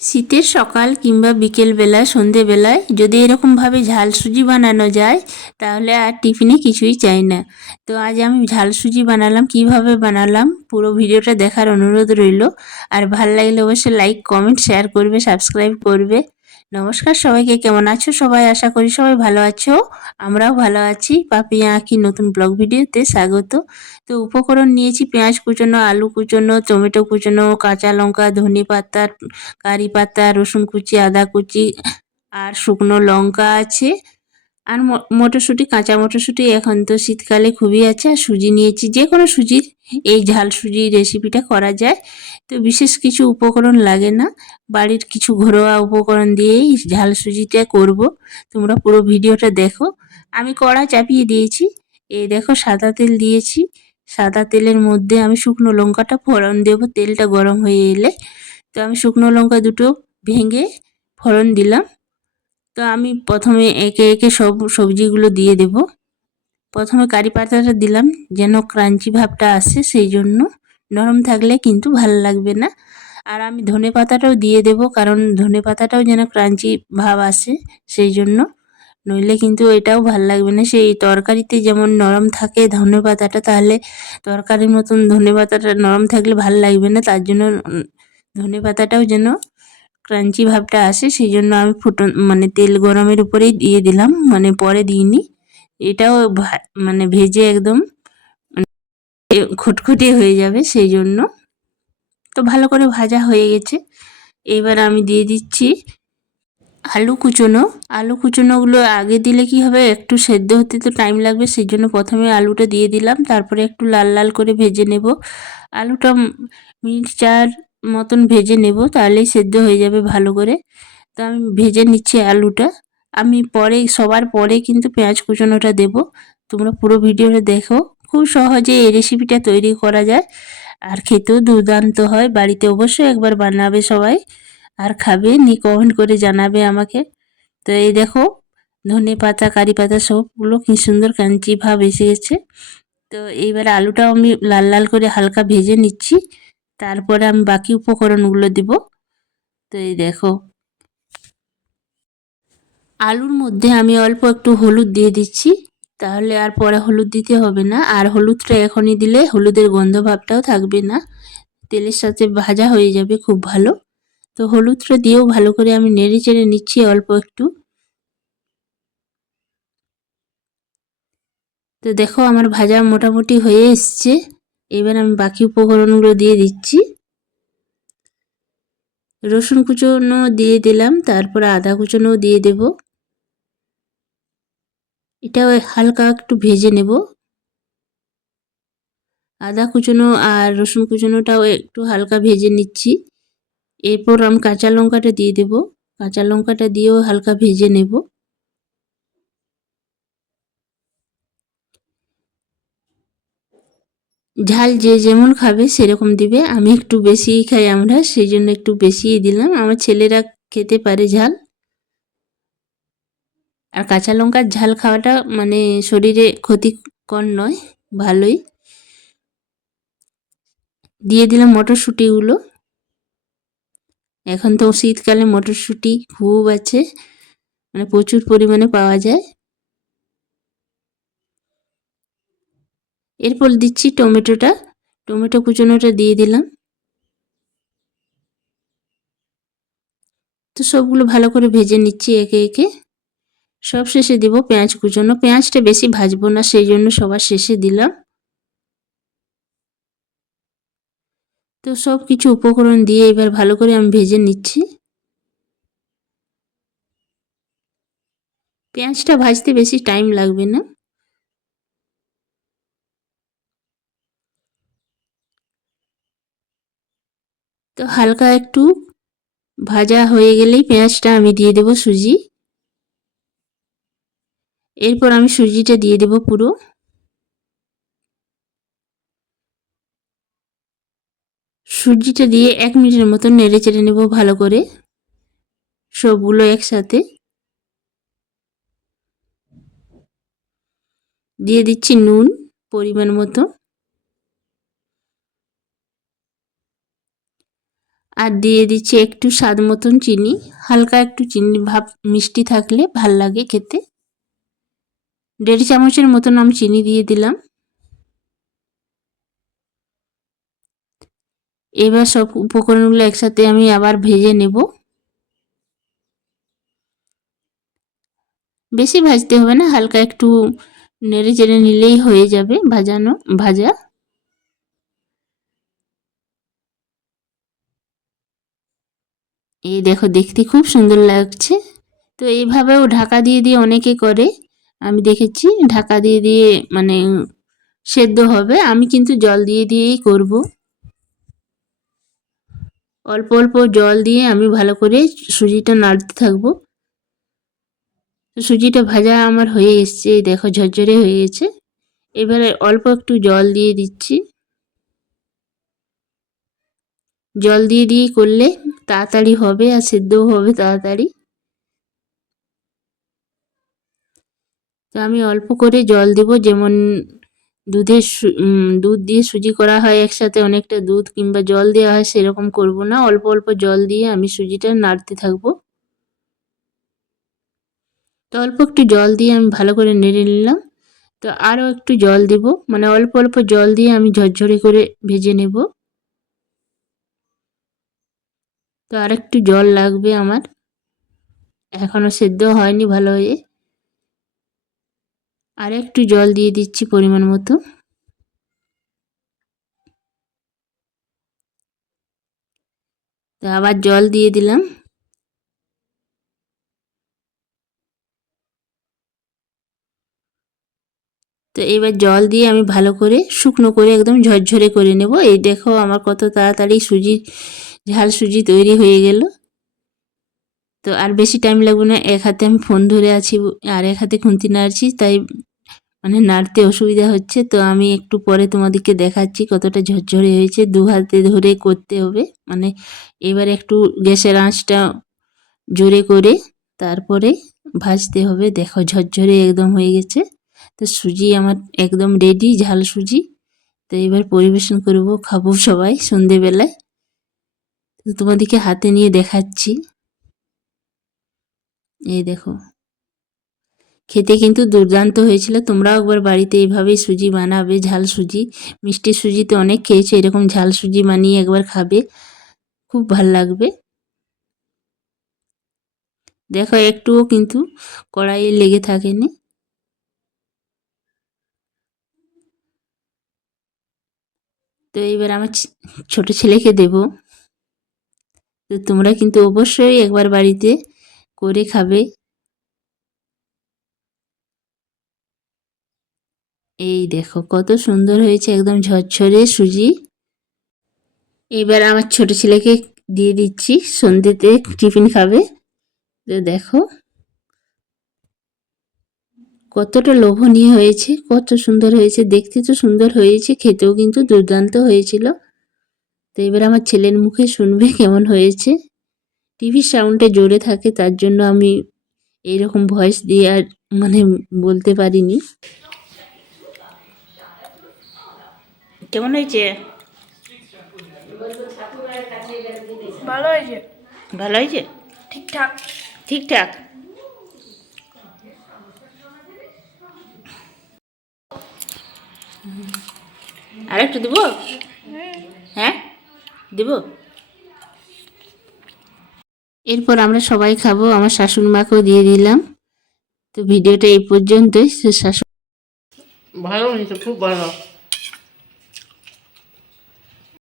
শীতের সকাল কিংবা বিকেলবেলা সন্ধেবেলায় যদি এরকমভাবে ঝাল সুজি বানানো যায় তাহলে আর টিফিনে কিছুই চাই না। তো আজ আমি ঝাল সুজি বানালাম, কিভাবে বানালাম পুরো ভিডিওটা দেখার অনুরোধ রইল। আর ভাল লাগলে অবশ্যই লাইক কমেন্ট শেয়ার করবে, সাবস্ক্রাইব করবে। নমস্কার সবাইকে, কেমন আছো সবাই? আশা করি সবাই ভালো আছো, আমরাও ভালো আছি। পাপিয়া আঁকি নতুন ব্লগ ভিডিওতে স্বাগত। তো উপকরণ নিয়েছি পেঁয়াজ কুচোনো, আলু কুচোনো, টমেটো কুচোনো, কাঁচা লঙ্কা, ধনে পাতা, কারি পাতা, রসুন কুচি, আদা কুচি আর শুকনো লঙ্কা আছে। আর মটরশুঁটি, কাঁচা মটরশুঁটি এখন তো শীতকালে খুবই আছে। আর সুজি নিয়েছি, যে কোনো সুজির এই ঝাল সুজির রেসিপিটা করা যায়। তো বিশেষ কিছু উপকরণ লাগে না, বাড়ির কিছু ঘরোয়া উপকরণ দিয়েই ঝাল সুজিটা করব। তোমরা পুরো ভিডিওটা দেখো। আমি কড়া চাপিয়ে দিয়েছি, এই দেখো সাদা তেল দিয়েছি। সাদা তেলের মধ্যে আমি শুকনো লঙ্কাটা ফোড়ন দেব তেলটা গরম হয়ে এলে। তো আমি শুকনো লঙ্কা দুটো ভেঙে ফোড়ন দিলাম। তো আমি প্রথমে একে একে সব সবজিগুলো দিয়ে দেব। প্রথমে কারি পাতাটা দিলাম যেন ক্রাঞ্চি ভাবটা আসে, সেই জন্য। নরম থাকলে কিন্তু ভালো লাগবে না। আর আমি ধনে পাতাটাও দিয়ে দেব, কারণ ধনে পাতাটাও যেন ক্রাঞ্চি ভাব আসে, সেই জন্য। নইলে কিন্তু এটাও ভাল লাগবে না। সেই তরকারিতে যেমন নরম থাকে ধনে পাতাটা, তাহলে তরকারির মতন ধনে পাতাটা নরম থাকলে ভাল লাগবে না। তার জন্য ধনে পাতাটাও যেন ক্রাঞ্চি ভাবটা আসে, সেই জন্য আমি মানে তেল গরমের উপরেই দিয়ে দিলাম, মানে পরে দিইনি। এটাও মানে ভেজে একদম খটখটে হয়ে যাবে, সেই জন্য। তো ভালো করে ভাজা হয়ে গেছে। এবার আমি দিয়ে দিচ্ছি আলু কুচোনো। আলু কুচোনোগুলো আগে দিলে কি হবে, একটু সেদ্ধ হতে তো টাইম লাগবে, সেই জন্য প্রথমে আলুটা দিয়ে দিলাম, তারপরে একটু লাল লাল করে ভেজে নেব। আলুটা মিনিট 4 মতন ভেজে নেব, তাহলেই সেদ্ধ হয়ে যাবে ভালো করে। তো আমি ভেজে নিচ্ছি আলুটা। আমি পরে, সবার পরে কিন্তু পেঁয়াজ কুচোনোটা দেব। তোমরা পুরো ভিডিওটা দেখো, খুব সহজে এই রেসিপিটা তৈরি করা যায়। আর খেতেও দুর্দান্ত হয়। বাড়িতে অবশ্যই একবার বানাবে সবাই, আর খাবে, কমেন্ট করে জানাবে আমাকে। তো এই দেখো ধনে পাতা, কারি পাতা সবগুলো কি সুন্দর কাঞ্চি ভাব এসে গেছে। তো এইবার আলুটাও আমি লাল লাল করে হালকা ভেজে নিচ্ছি, তারপরে আমি বাকি উপকরণগুলো দেব। তো এই দেখো আলুর মধ্যে আমি অল্প একটু হলুদ দিয়ে দিচ্ছি, তাহলে আর পরে হলুদ দিতে হবে না। আর হলুদটা এখনই দিলে হলুদের গন্ধ ভাবটাও থাকবে না, তেলের সাথে ভাজা হয়ে যাবে খুব ভালো। তো হলুদটা দিয়েও ভালো করে আমি নেড়ে চেড়ে নিচ্ছি অল্প একটু। তো দেখো আমার ভাজা মোটামুটি হয়ে এসছে। এবার আমি বাকি উপকরণগুলো দিয়ে দিচ্ছি। রসুন কুচোনো দিয়ে দিলাম, তারপরে আদা কুচোনো দিয়ে দেব। এটাও হালকা একটু ভেজে নেব। আদা কুচোনো আর রসুন কুচোনোটাও একটু হালকা ভেজে নিচ্ছি। এরপর আমি কাঁচা লঙ্কাটা দিয়ে দেব। কাঁচা লঙ্কাটা দিয়েও হালকা ভেজে নেব। ঝাল যে যেমন খাবে সেরকম দিবে। আমি একটু বেশিই খাই আমরা, সেই জন্য একটু বেশিই দিলাম। আমার ছেলেরা খেতে পারে ঝাল। আর কাঁচা লঙ্কার ঝাল খাওয়াটা মানে শরীরে ক্ষতিকর নয়, ভালোই। দিয়ে দিলাম মটরশুঁটিগুলো। এখন তো শীতকালে মটরশুঁটি খুব আছে, মানে প্রচুর পরিমাণে পাওয়া যায়। এরপর দিচ্ছি টমেটোটা। টমেটো কুচোনোটা দিয়ে দিলাম। তো সবগুলো ভালো করে ভেজে নিচ্ছি একে একে। সব শেষে দেব পেঁয়াজ কুচোনো। পেঁয়াজটা বেশি ভাজবো না, সেই জন্য সবার শেষে দিলাম। তো সব কিছু উপকরণ দিয়ে এবার ভালো করে আমি ভেজে নিচ্ছি। পেঁয়াজটা ভাজতে বেশি টাইম লাগবে না। তো হালকা একটু ভাজা হয়ে গেলেই পেঁয়াজটা আমি দিয়ে দেব সুজি। এরপর আমি সুজিটা দিয়ে দেব পুরো। সুজিটা দিয়ে 1 মিনিটের মতো নেড়ে চেড়ে নেব ভালো করে, সবগুলো একসাথে। দিয়ে দিচ্ছি নুন পরিমাণ মতো। আর দিয়ে দিচ্ছি একটু স্বাদ মতন চিনি, হালকা একটু চিনি ভাব মিষ্টি থাকলে ভাল লাগে খেতে। 1.5 চামচের মতন আমি চিনি দিয়ে দিলাম। এবার সব উপকরণগুলো একসাথে আমি আবার ভেজে নেব। বেশি ভাজতে হবে না, হালকা একটু নেড়ে চেড়ে নিলেই হয়ে যাবে ভাজা। এই দেখো, দেখতে খুব সুন্দর লাগছে। তো এইভাবেও ঢাকা দিয়ে দিয়ে অনেকে করে, আমি দেখেছি ঢাকা দিয়ে দিয়ে মানে সেদ্ধ হবে। আমি কিন্তু জল দিয়ে দিয়েই করব। অল্প অল্প জল দিয়ে আমি ভালো করে সুজিটা নাড়তে থাকবো। সুজিটা ভাজা আমার হয়ে এসছে, দেখো ঝরঝরে হয়ে গেছে। এবারে অল্প একটু জল দিয়ে দিচ্ছি। জল দিয়ে দিয়ে করলে তাড়াতাড়ি হবে আর সেদ্ধও হবে তাড়াতাড়ি। তো আমি অল্প করে জল দেব, যেমন দুধ দিয়ে সুজি করা হয় একসাথে, অনেকটা দুধ কিংবা জল দেওয়া হয়, সেরকম করব না। অল্প অল্প জল দিয়ে আমি সুজিটা নাড়তে থাকবো। তো অল্প একটু জল দিয়ে আমি ভালো করে নেড়ে নিলাম। তো আরও একটু জল দেব, মানে অল্প অল্প জল দিয়ে আমি ঝরঝরে করে ভেজে নেব। তো আর একটু জল লাগবে আমার, এখনও সেদ্ধ হয়নি ভালো হয়ে। আর একটু জল দিয়ে দিচ্ছি পরিমাণ মতো। তো আবার জল দিয়ে দিলাম। তো এবার জল দিয়ে আমি ভালো করে শুকনো করে একদম ঝরঝরে করে নেব। এই দেখো আমার কত তাড়াতাড়ি ঝাল সুজি তৈরি হয়ে গেল। তো আর বেশি টাইম লাগবে না, এক হাতে আমি ফোন ধরে আছি আর এক হাতে খুন্তি নাড়ছি, তাই মানে নাড়তে অসুবিধা হচ্ছে। তো আমি একটু পরে তোমাদেরকে দেখাচ্ছি কতটা ঝরঝরে হয়েছে। 2 হাতে ধরে করতে হবে, মানে এবার একটু গ্যাসের আঁচটা জোরে করে তারপরে ভাজতে হবে। দেখো ঝরঝরে একদম হয়ে গেছে। তো সুজি আমার একদম রেডি, ঝাল সুজি। তো এবার পরিবেশন করব, খাবো সবাই সন্ধেবেলায়। তো তোমাদেরকে হাতে নিয়ে দেখাচ্ছি। এই দেখো, খেতে কিন্তু দুর্দান্ত হয়েছিল। তোমরাও একবার বাড়িতে এইভাবেই সুজি বানাবে, ঝাল সুজি। মিষ্টি সুজি তো অনেক খেয়েছো, এরকম ঝাল সুজি বানিয়ে একবার খাবে, খুব ভাল লাগবে। দেখো একটুও কিন্তু কড়াইয়ে লেগে থাকেনি। তো এবার আমার ছোট ছেলেকে দেব। তো তোমরা কিন্তু অবশ্যই একবার বাড়িতে করে খাবে। এই দেখো কত সুন্দর হয়েছে, একদম ঝরঝরে সুজি। এবার আমার ছোট ছেলেকে দিয়ে দিচ্ছি, সন্ধ্যেতে টিফিন খাবে। তো দেখো কতটা লোভনীয় হয়েছে, কত সুন্দর হয়েছে, দেখতে তো সুন্দর হয়েছে, খেতেও কিন্তু দুর্দান্ত হয়েছিল। তো এবার আমার ছেলের মুখে শুনবে কেমন হয়েছে। টিভির সাউন্ডটা জোরে থাকে, তার জন্য আমি এইরকম ভয়েস দিয়ে আর মানে বলতে পারিনি। কেমন হয়েছে? ভালো হয়েছে। ভালো হয়েছে? ঠিকঠাক। ঠিকঠাক। আর একটু দেবো? হ্যাঁ দেব। এরপর আমরা সবাই খাবো, আমার শাশুড়ি মাকেও দিয়ে দিলাম। তো ভিডিওটা এই পর্যন্তই। শাশুড়ি ভালো হয়েছে, খুব ভালো।